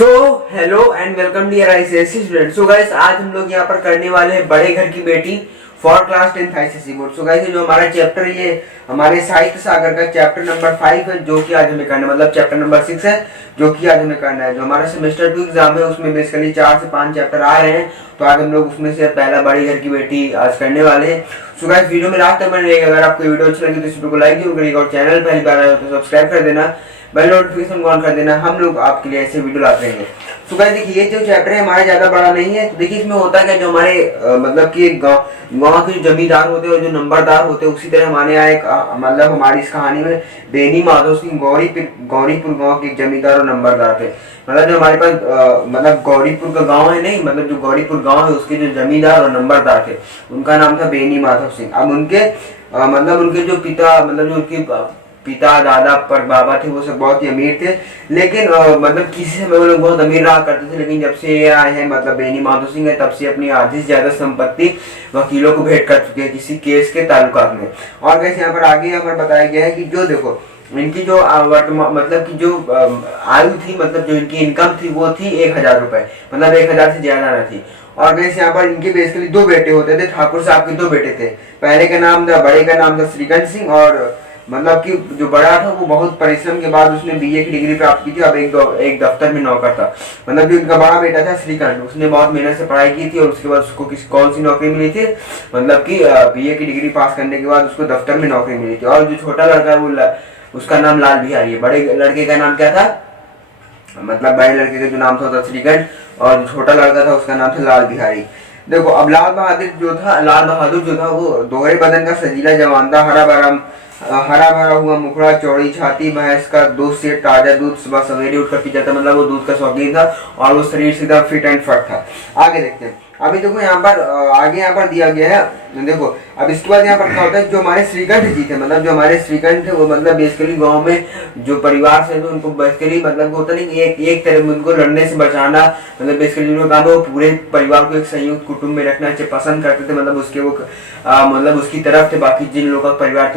So hello and welcome dear ICSE student. So guys आज हम लोग यहाँ पर करने वाले हैं बड़े घर की बेटी for class 10th ICSE board. So guys जो हमारा चैप्टर ये हमारे साहित्य सागर का चैप्टर नंबर 5 है जो कि आज हमें करना है, मतलब चैप्टर नंबर 6 है जो कि आज हमें करना है। जो हमारा सेमेस्टर 2 एग्जाम है उसमें बेसिकली 4 से 5 चैप्टर आ रहे हैं, तो आज हम लोग उसमें से पहला बड़ी घर की बेटी आज करने वाले हैं। सो गाइस वीडियो में लास्ट तक बने रहिएगा। अगर आपको वीडियो अच्छी लगी तो इस वीडियो को लाइक जरूर करिएगा और चैनल पहली बार आए हो तो सब्सक्राइब कर देना, बेल नोटिफिकेशन ऑन कर देना। हम लोग आपके लिए ऐसे वीडियो लाते रहेंगे। तो गाइस देखिए ये जो चैप्टर है हमारा ज्यादा बड़ा नहीं है। तो देखिए इसमें होता क्या, जो हमारे मतलब कि गांव के जो जमींदार होते हैं और जो नंबरदार होते हैं, उसी तरह हमारे यहाँ एक मतलब हमारी इस कहानी में बेनी माधव सिंह गौरीपुर गांव के जमींदार और नंबरदार थे। मतलब जो हमारे पास मतलब गौरीपुर का गांव है, नहीं मतलब जो गौरीपुर गांव है उसके जो जमींदार और नंबरदार थे उनका नाम था बेनी माधव सिंह। अब उनके मतलब उनके जो पिता मतलब जो उनके पिता दादा पर बाबा थे वो सब बहुत ही अमीर थे, लेकिन मतलब किसी समय वो लोग बहुत अमीर रहा करते थे। लेकिन जब से ये आए हैं मतलब बेनी माधव सिंह है तब से अपनी आधी से ज्यादा संपत्ति वकीलों को भेंट कर चुके हैं किसी केस के ताल्लुकात में। और वैसे यहाँ पर आगे यहाँ पर बताया गया है कि जो देखो इनकी जो मतलब की जो आयु थी, मतलब जो इनकी इनकम थी वो थी 1000 रुपए, मतलब 1000 से ज्यादा न थी। और वैसे यहाँ पर इनके बेसिकली दो बेटे होते थे, ठाकुर साहब के दो बेटे थे। पहले का नाम था, बड़े का नाम था श्रीकंठ सिंह, और मतलब कि जो बड़ा था वो बहुत परिश्रम के बाद उसने बीए की डिग्री प्राप्त की थी। अब एक दफ्तर में नौकर था। मतलब जो उनका बड़ा बेटा था श्रीकंठ, उसने बहुत मेहनत से पढ़ाई की थी और उसके बाद उसको कौन सी नौकरी मिली थी, मतलब कि बीए की डिग्री पास करने के बाद उसको दफ्तर में नौकरी मिली थी। और जो छोटा लड़का है वो उसका नाम लाल बिहारी है। बड़े लड़के का नाम क्या था, मतलब बड़े लड़के का जो नाम था श्रीकंठ, और जो छोटा लड़का था उसका नाम था लाल बिहारी। देखो अब लाल बहादुर जो था वो दोहरे बदन का सजीला जवान था। हरा भरा हुआ मुखड़ा, चौड़ी छाती, भैंस का दूध से ताजा दूध सुबह सवेरे उठकर पी जाता, मतलब वो दूध का शौकीन था और वो शरीर सीधा फिट एंड फट था। आगे देखते हैं। अभी देखो यहाँ पर आगे यहाँ पर दिया गया है। देखो अब इसके बाद यहाँ पर क्या होता है, जो हमारे श्रीकंठ जी थे, मतलब जो हमारे श्रीकंठ थे वो मतलब बेसिकली गांव में जो परिवार से तो उनको बेसिकली मतलब होता नहीं कि एक तरह उनको लड़ने से बचाना, मतलब बेसिकली उन्होंने कहा वो पूरे परिवार को एक संयुक्त कुटुंब में रखना पसंद करते थे। मतलब उसके वो मतलब उसकी तरफ थे। बाकी जिन लोगों का परिवार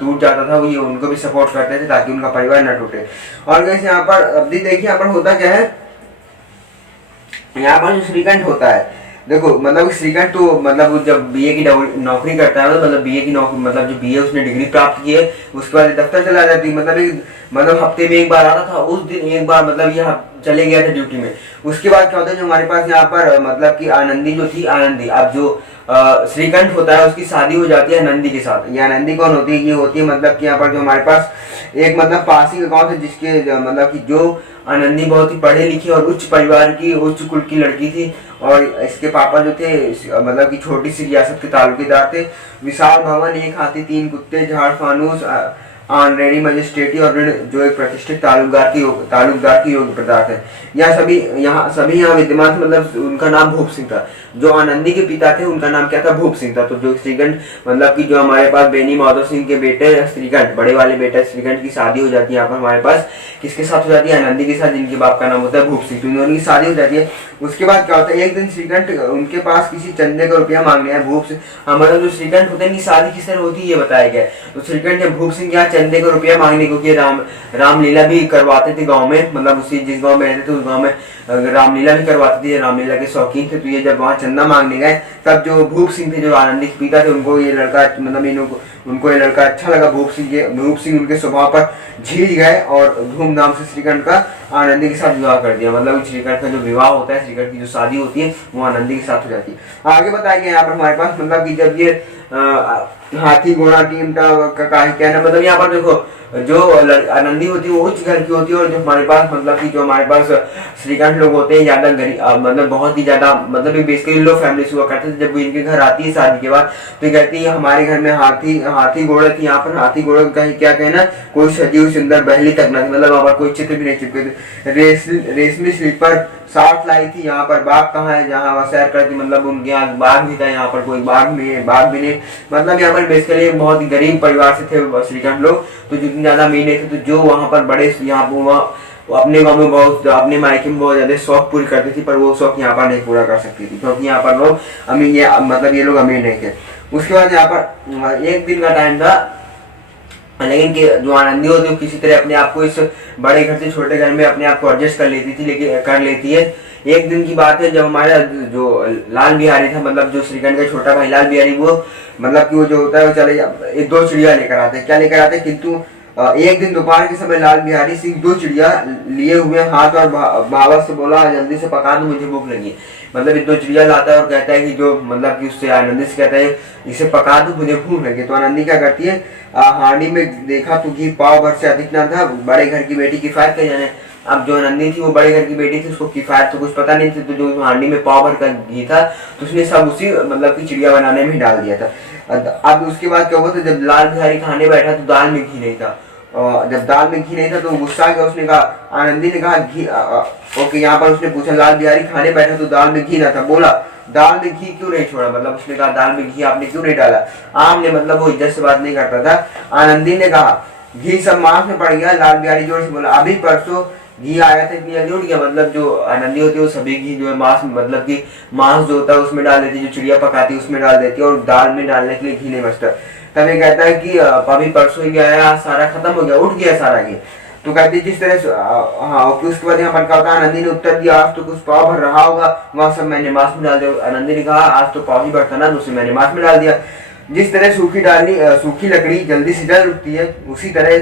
टूट जाता था वो ये उनको भी सपोर्ट करते थे ताकि उनका परिवार न टूटे। और वैसे यहाँ पर अब देखिए यहाँ पर होता क्या है, यहाँ पर जो श्रीकंठ होता है, देखो मतलब श्रीकंठ तो मतलब जब बीए की नौकरी करता है, मतलब बीए की नौकरी मतलब जो बीए उसने डिग्री प्राप्त की है उसके बाद दफ्तर चला जाती है। मतलब हफ्ते में एक बार आता था, उस दिन एक बार मतलब यह चले गया था ड्यूटी में। उसके बाद क्या होता है, जो हमारे पास यहाँ पर मतलब कि आनंदी जो थी, आनंदी अब जो श्रीकंठ होता है उसकी शादी हो जाती है आनंदी के साथ। ये आनंदी कौन होती है, ये होती है मतलब कि यहाँ पर जो हमारे पास एक मतलब पासी का गाँव था जिसके मतलब कि जो आनंदी बहुत ही पढ़े लिखे और उच्च परिवार की उच्च कुल की लड़की थी। और इसके पापा जो थे मतलब कि छोटी सी रियासत के तालुकेदार थे। विशाल भवन, एक हाथी, 3 कुत्ते, झाड़ फानूस, ऑनरेरी मजिस्ट्रेटी और ऋण जो एक प्रतिष्ठित तालुकदार की योग्य पदार्थ है। यह सभी यहाँ विद्यमान, मतलब उनका नाम भूप सिंह था। जो आनंदी के पिता थे उनका नाम क्या था, भूप सिंह था। तो जो श्रीकंठ मतलब कि जो हमारे पास बेनी माधव सिंह के बेटे श्रीकंठ, बड़े वाले बेटे श्रीकंठ की शादी हो जाती है यहाँ पर हमारे पास किसके साथ हो जाती है, आनंदी के साथ, जिनके बाप का नाम होता है भूप सिंह। तो उनकी शादी हो जाती है। उसके बाद क्या होता है, एक दिन श्रीकंठ उनके पास किसी चंदे का रुपया मांगने आया। भूप सिंह मतलब जो श्रीकंठ होते हैं इनकी शादी किस तरह होती है ये बताया गया। तो श्रीकंठ ने भूप सिंह के यहाँ चंदे का रुपया मांगने, क्योंकि रामलीला भी करवाते थे गाँव में, मतलब उसी जिस गाँव में रहते थे उस गाँव में रामलीला भी करवाते थे, रामलीला के शौकीन थे। तो ये जब वहाँ चंदा मांगने गए तब जो भूप सिंह थे, जो आनंदी के पिता थे, उनको ये लड़का मतलब उनको ये लड़का अच्छा लगा। भूप सिंह उनके स्वभाव पर झील गए और धूमधाम से श्रीकंठ का आनंदी के साथ विवाह कर दिया। मतलब श्रीकंठ का जो विवाह होता है, श्रीकंठ की जो शादी होती है वो आनंदी के साथ हो जाती है। आगे बताया गया यहाँ पर हमारे पास मतलब कि जब ये हाथी घोड़ा टीम का कहना, मतलब यहाँ पर देखो जो आनंदी होती है वो उच्च घर की होती है, और जो हमारे पास मतलब कि जो हमारे पास श्रीकंठ लोग होते हैं ज्यादा गरीब, मतलब बहुत ही ज्यादा मतलब बेसिकली लो फैमिली से हुआ करते थे। जब वो इनके घर आती है शादी के बाद तो कहती है हमारे घर में हाथी घोड़े थी। यहाँ पर हाथी घोड़े का क्या कहना, कोई सजी हुई सुंदर बहली तक न थी, मतलब वहाँ पर कोई चित्र भी नहीं चिपके थे। रेशमी स्लीपर साथ लाई थी। यहाँ पर बाघ कहाँ है, जहाँ वह सैर करती, मतलब उनके यहाँ बाघ भी था, यहाँ पर कोई बाघ भी नहीं। मतलब यहाँ पर बेसिकली बहुत ही गरीब परिवार से थे श्रीकंठ लोग, तो जितने ज्यादा अमीर नहीं थे। तो जो वहाँ पर बड़े यहाँ वो अपने गांव में बहुत, अपने मायके में बहुत ज्यादा शौक पूरी करती थी, पर वो शौक यहाँ पर नहीं पूरा कर सकती थी क्योंकि यहाँ पर लोग अमीर, मतलब ये लोग अमीर नहीं थे। उसके बाद यहाँ पर एक दिन का टाइम था लेकिन कि जो आनंदी होती है वो किसी तरह अपने आप को इस बड़े घर से छोटे घर में अपने आप को एडजस्ट कर लेती थी, लेकिन कर लेती है। एक दिन की बात है जब हमारा जो लाल बिहारी था, मतलब जो श्रीखंड का छोटा भाई लाल बिहारी, वो मतलब कि वो जो होता है वो चले एक दो चिड़िया लेकर आते हैं, क्या लेकर आते हैं, किंतु एक दिन दोपहर के समय लाल बिहारी सिंह दो चिड़िया लिए हुए हाथ और बाबा से बोला जल्दी से पका दो, मुझे भूख लगी। मतलब दो चिड़िया लाता है और कहता है कि जो मतलब कि उससे आनंदी से कहता है इसे पका दो, मुझे भूख लगी। तो आनंदी क्या करती है, हांडी में देखा तो घी पाव भर से अधिक ना था, बड़े घर की बेटी किफायत कर जाने। अब जो आनंदी थी वो बड़े घर की बेटी थी, उसको किफायत तो कुछ पता नहीं थी, तो जो हांडी में पाव भर का घी था तो उसने सब उसी मतलब की चिड़िया बनाने में डाल दिया था। अब उसके बाद क्या हुआ था, जब लाल बिहारी खाने बैठा तो दाल में घी नहीं था। जब दाल में घी नहीं था तो गुस्सा आ गया, उसने कहा, आनंदी ने कहा घी ओके, यहाँ पर उसने पूछा लाल बिहारी खाने बैठा तो दाल में घी ना था, बोला दाल में घी क्यों नहीं छोड़ा, मतलब उसने कहा दाल में घी आपने क्यों नहीं डाला। आम ने मतलब वो इज्जत से बात नहीं करता था। आनंदी ने कहा घी सब मांस में पड़ गया। लाल बिहारी जोर से बोला अभी परसों घी आया था इतनी जल्दी उठ गया। मतलब जो आनंदी होती है वो सभी घी जो है मांस, मतलब कि मांस जो होता है उसमें डाल देती है, जो चिड़िया पकाती है उसमें डाल देती है, और दाल में डालने के लिए घी नहीं बचता। तब ये कहता है कि अभी परसों ही आया, सारा खत्म हो गया, उठ गया सारा घी। तो कहती जिस तरह से हाँ, उसके बाद यहाँ पर क्या होता है, आनंदी ने उत्तर दिया आज तो कुछ पाव भर रहा होगा, वह सब मैंने मांस में डाल दिया। आनंदी ने कहा आज तो पाव ही भरता ना, उसे मैंने मांस में डाल दिया। जिस तरह सूखी लकड़ी जल्दी से जल उठती है, उसी तरह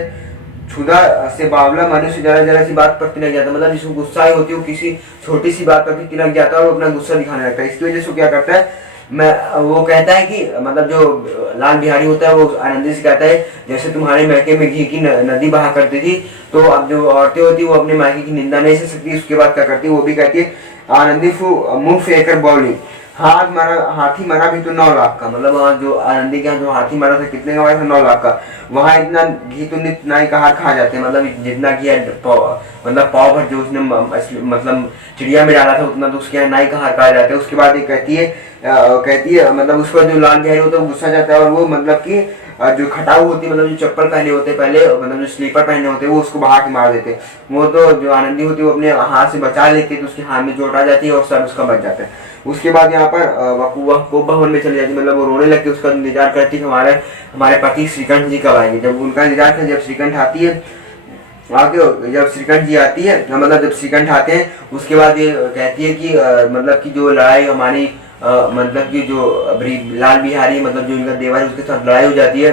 क्षुधा से बावला मनुष्य जरा जरा सी बात पर तिलक जाता है। मतलब जिसको गुस्सा होती है वो किसी छोटी सी बात पर भी तिलक जाता है और अपना गुस्सा दिखाने लगता है। इसकी वजह से क्या करता है, मैं वो कहता है कि मतलब जो लाल बिहारी होता है वो आनंदी से कहता है जैसे तुम्हारे मैके में घी की नदी बहा करती थी, तो अब जो औरतें होती वो अपने मैके की निंदा नहीं कर सकती। उसके बाद क्या करती है, वो भी कहती है आनंदी मुंह फेंकर बोली हाथी मरा भी तो 9 लाख का। मतलब वहाँ जो आनंदी के यहाँ जो हाथी मरा था कितने का मरा था, 9 लाख का। वहाँ इतना घी तो नहीं कहा खा जाते, मतलब जितना घी मतलब पाव भर जो उसने मतलब चिड़िया में डाला था उतना तो उसके यहाँ नहीं कहा खा जाते। उसके बाद ये कहती है मतलब उसको जो लाल बिहारी होता है वो गुस्सा जाता है और वो मतलब कि जो खटाऊ होती है, मतलब जो चप्पल पहने होते पहले, मतलब जो स्लीपर पहने होते वो उसको बहा के मार देते। वो तो जो आनंदी होती है वो अपने हाथ से बचा लेती है, तो उसके हाथ में चोट आ जाती है और सर उसका बच जाता है। उसके बाद यहाँ पर कोप भवन में चली जाती है, मतलब वो रोने लगती है, उसका इंतजार करती है हमारे पति श्रीकंठ जी कब आएंगे। जब उनका इंतजार कर जब श्रीकंठ आती है आगे, जब श्रीकंठ जी आती है मतलब जब श्रीकंठ आते हैं उसके बाद ये कहती है कि मतलब कि जो लड़ाई हमारी मतलब कि जो लाल बिहारी मतलब जो इनका देवर है उसके साथ लड़ाई हो जाती है।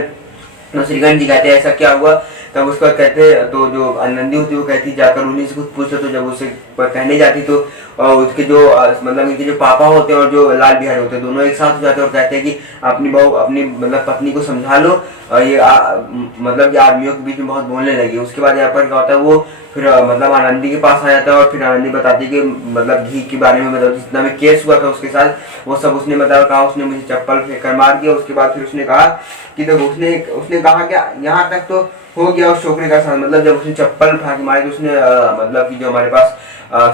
तो श्रीकंठ जी कहते हैं ऐसा क्या हुआ, तब उसका कहते तो जो आनंदी होती है वो कहती जाकर उन्हीं से कुछ पूछते। तो जब उसे कहने जाती तो उसके जो मतलब इनके जो पापा होते हैं और जो लाल बिहारी होते हैं दोनों एक साथ हो जाते हैं और कहते हैं कि अपनी बहू अपनी मतलब पत्नी को समझा लो, ये मतलब आदमियों के बीच में बहुत बोलने लगी। उसके बाद यहाँ पर क्या होता है, वो फिर मतलब आनंदी के पास आ जाता है और फिर आनंदी बताती है कि मतलब घी के बारे में, मतलब जितना भी केस हुआ था उसके साथ वो सब उसने बताया। कहा उसने मुझे चप्पल फेंक कर मार दिया। उसके बाद फिर उसने कहा कि देखो उसने कहा क्या यहाँ तक तो हो गया उस छोकरे का साथ, मतलब जब उसने चप्पल फेंक मारी तो उसने मतलब कि जो हमारे पास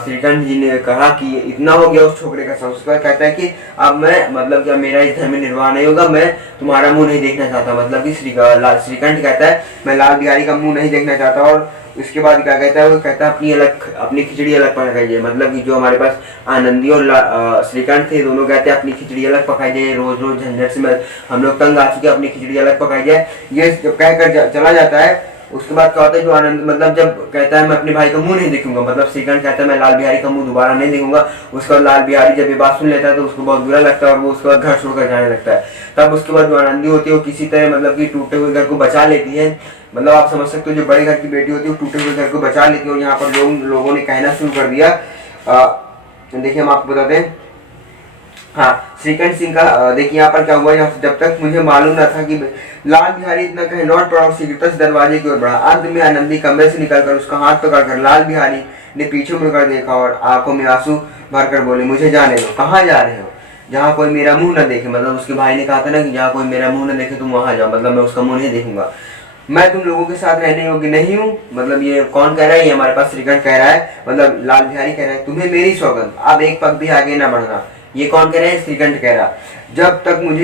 श्रीकंठ जी ने कहा कि इतना हो गया उस छोकरे का साथ। उसके बाद कहता है कि अब मैं मतलब कि मेरा इस धर्म में निर्वाह नहीं होगा, मैं तुम्हारा मुंह नहीं देखना चाहता। मतलब कि श्रीकंठ कहता है मैं लाल बिहारी का मुंह नहीं देखना चाहता। और उसके बाद क्या कहता है, वो कहता है अपनी खिचड़ी अलग पकाइए। मतलब कि जो हमारे पास आनंदी और श्रीकंठ थे दोनों कहते हैं अपनी खिचड़ी अलग पकाई जाए, रोज रोज झंझट से हम लोग तंग आ चुके, अपनी खिचड़ी अलग पकाई जाए। ये जब कहकर चला जाता है उसके बाद क्या होता है, जो आनंद मतलब जब कहता है मैं अपने भाई का मुंह नहीं देखूंगा, मतलब श्रीकंठ कहता है मैं लाल बिहारी का मुंह दोबारा नहीं देखूंगा। उसके बाद लाल बिहारी जब ये बात सुन लेता है तो उसको बहुत बुरा लगता है और वो उसके बाद घर छोड़कर जाने लगता है। तब उसके बाद जो आनंदी होती है वो किसी तरह मतलब कि टूटे हुए घर को बचा लेती है। मतलब आप समझ सकते हो जो बड़े घर की बेटी होती है वो टूटे हुए घर को बचा लेती है। और यहाँ पर लोगों ने कहना शुरू कर दिया, देखिए हम आपको बताते हैं। हाँ, श्रीकंठ सिंह का देखिए यहाँ पर क्या हुआ, जब तक मुझे मालूम न था कि लाल बिहारी इतना कहे लौट पड़ा और शीघ्रता से दरवाजे की ओर बढ़ा। अंत में आनंदी कमरे से निकलकर उसका हाथ पकड़कर लाल बिहारी ने पीछे मुड़कर देखा और आंखों में आंसू भरकर बोले मुझे जाने दो। कहाँ जा रहे हो, जहाँ कोई मेरा मुंह न देखे। मतलब उसके भाई ने कहा था ना कि जहाँ कोई मेरा मुंह न देखे तुम वहां जाओ, मतलब मैं उसका मुंह नहीं देखूंगा। मैं तुम लोगों के साथ रहने योग्य नहीं हूँ। मतलब ये कौन कह रहा है, ये हमारे पास श्रीकंठ कह रहा है, मतलब लाल बिहारी कह रहा है तुम्हें मेरी सौगंध अब एक पग भी आगे न बढ़ना। ये कौन कह रहा है, श्रीकंठ कह रहा। जब तक मुझे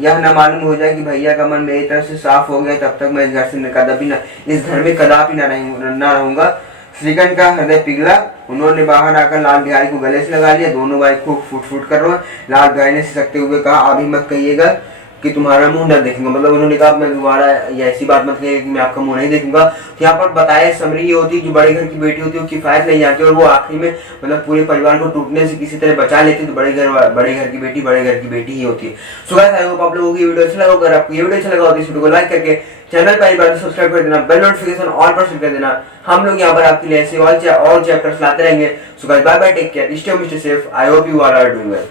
यह ना मालूम हो जाए कि भैया का मन मेरी तरफ से साफ हो गया तब तक मैं इस घर से कदापि न इस घर में कदापि न रहूंगा। श्रीकंठ का हृदय पिघला। उन्होंने बाहर आकर लाल बिहारी को गले से लगा लिया। दोनों भाई खूब फुट फुट कर रहे। लाल बिहारी ने सिसकते हुए कहा अभी मत कहिएगा कि तुम्हारा मुंह न देखूंगा, मतलब उन्होंने कहा मैं दोबारा या ऐसी बात मत कहिए कि मैं आपका मुंह नहीं देखूंगा। तो यहाँ पर बताया समरी ये होती है जो बड़े घर की बेटी होती है वो किफायत नहीं जाती और वो आखिरी में मतलब पूरे परिवार को टूटने से किसी तरह बचा लेती है। तो बड़े घर की बेटी बड़े घर की बेटी ही होती है। सो गाइस आई होप आप लोगों को ये वीडियो अच्छा लगा। अगर आपको ये वीडियो अच्छा लगा तो इस वीडियो को लाइक करके चैनल पहली बार सब्सक्राइब कर देना, बेल नोटिफिकेशन ऑल पर सेट कर देना। हम लोग यहाँ पर आपके लिए ऐसे और चैप्टर्स लाते रहेंगे। So guys bye bye, take care, stay home, stay safe. I hope you all are doing well.